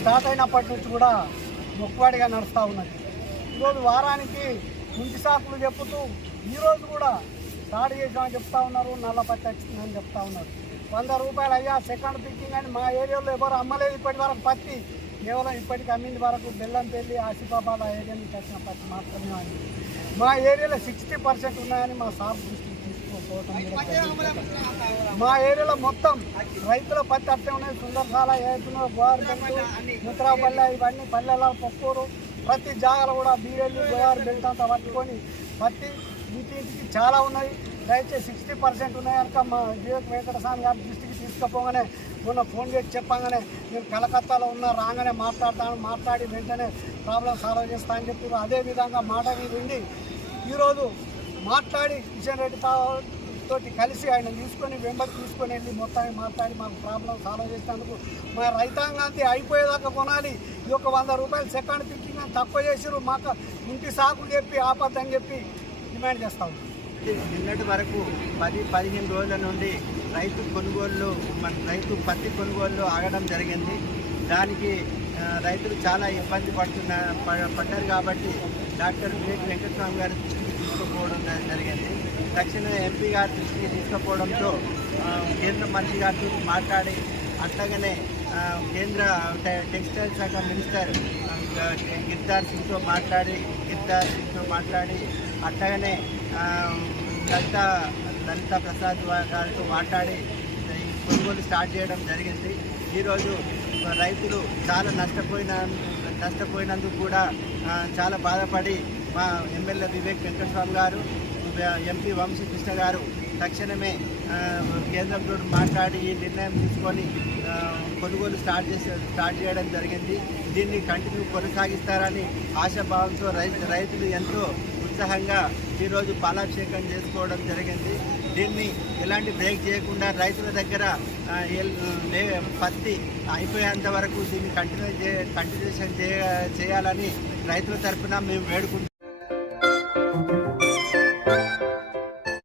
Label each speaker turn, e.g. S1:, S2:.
S1: Start అయినప్పటి నుంచి కూడా మొక్కువాడిగా నడుస్తూ ఉన్నది. ఈరోజు వారానికి ముందు సాకులు చెప్పుతూ ఈరోజు కూడా స్టార్ట్ చేసామని చెప్తా ఉన్నారు నల్ల పత్తి వచ్చిందని చెప్తా ఉన్నారు. వంద రూపాయలు అయ్యా సెకండ్ పిక్కింగ్ అని మా ఏరియాలో ఎవరు అమ్మలేదు ఇప్పటి వరకు పత్తి. కేవలం ఇప్పటికి అమ్మింది వరకు బెల్లంపల్లి ఆసిఫాబాద్ ఆ ఏరియా నుంచి వచ్చిన పత్తి మాత్రమే అని మా ఏరియాలో సిక్స్టీ పర్సెంట్ ఉన్నాయని మా సార్ దృష్టికి మా ఏరియాలో మొత్తం రైతుల పత్తి అట్టే ఉన్నాయి. సుందరశాల ఏతున్నారు గోవారిబెల్ట్ ముత్రాపల్లె ఇవన్నీ పల్లెల పొక్కూరు. ప్రతి జాగాలో కూడా బీరెల్లి గోవారి బెల్ట్ అంతా పట్టుకొని పత్తి ఇంటింటికి చాలా ఉన్నాయి. దయచేసి సిక్స్టీ పర్సెంట్ ఉన్నాయి కనుక మా వివేక్ వెంకటస్వామి గారి దృష్టికి తీసుకుపోగానే మొన్న ఫోన్ చేసి చెప్పగానే నేను కలకత్తాలో ఉన్న రాగానే మాట్లాడతాను మాట్లాడి వెంటనే ప్రాబ్లం సాల్వ్ చేస్తా అని చెప్పి అదే విధంగా మాట మీద ఉండి ఈరోజు మాట్లాడి కిషన్ రెడ్డి తా- తోటి కలిసి ఆయన తీసుకొని వెంబడి తీసుకొని వెళ్ళి మొత్తాన్ని మాట్లాడి మాకు ప్రాబ్లం సాల్వ్ చేసినందుకు మా రైతాంగాన్ని అయిపోయేదాకా కొనాలి. ఈ యొక్క వంద రూపాయలు సెకండ్ పిక్కింగ్ అని తక్కువ చేసిరు మాకు ఇంటి సాకు చెప్పి ఆపద్దని చెప్పి డిమాండ్ చేస్తాం
S2: నిన్నటి వరకు పది పదిహేను రోజుల నుండి రైతు కొనుగోళ్ళు మన రైతు పత్తి కొనుగోళ్ళు ఆగడం జరిగింది. దానికి రైతులు చాలా ఇబ్బంది పడుతున్న ప- పడ్డారు కాబట్టి డాక్టర్ వివేక్ వెంకటస్వామి గారి తీసుకుపోవడం జరిగింది. తక్షణ ఎంపీ గారి దృష్టికి తీసుకుపోవడంతో కేంద్ర మంత్రి గారితో మాట్లాడి అట్లాగనే కేంద్ర టెక్స్టైల్ శాఖ మినిస్టర్ ఆ, గిరిదార్ సింగ్తో మాట్లాడి గిరిదార్ సింగ్తో మాట్లాడి అట్లాగనే లలిత లలిత ప్రసాద్ గారితో మాట్లాడి ఈ కొనుగోలు స్టార్ట్ చేయడం జరిగింది. ఈరోజు రైతులు చాలా నష్టపోయిన నష్టపోయినందుకు కూడా చాలా బాధపడి మా ఎమ్మెల్యే వివేక్ వెంకటస్వామి గారు ఎంపీ వంశీకృష్ణ గారు తక్షణమే కేంద్రంతో మాట్లాడి ఈ నిర్ణయం తీసుకొని కొనుగోలు స్టార్ట్ చేసే స్టార్ట్ చేయడం జరిగింది. దీన్ని కంటిన్యూ కొనసాగిస్తారని ఆశాభావంతో రైతు రైతులు ఎంతో ఉత్సాహంగా ఈరోజు పాలాభిషేకం చేసుకోవడం జరిగింది. దీన్ని ఎలాంటి బ్రేక్ చేయకుండా రైతుల దగ్గర పత్తి అయిపోయేంత వరకు దీన్ని కంటిన్యూ చే కంటిన్యూషన్ చేయ చేయాలని రైతుల తరఫున మేము వేడుకుంటాం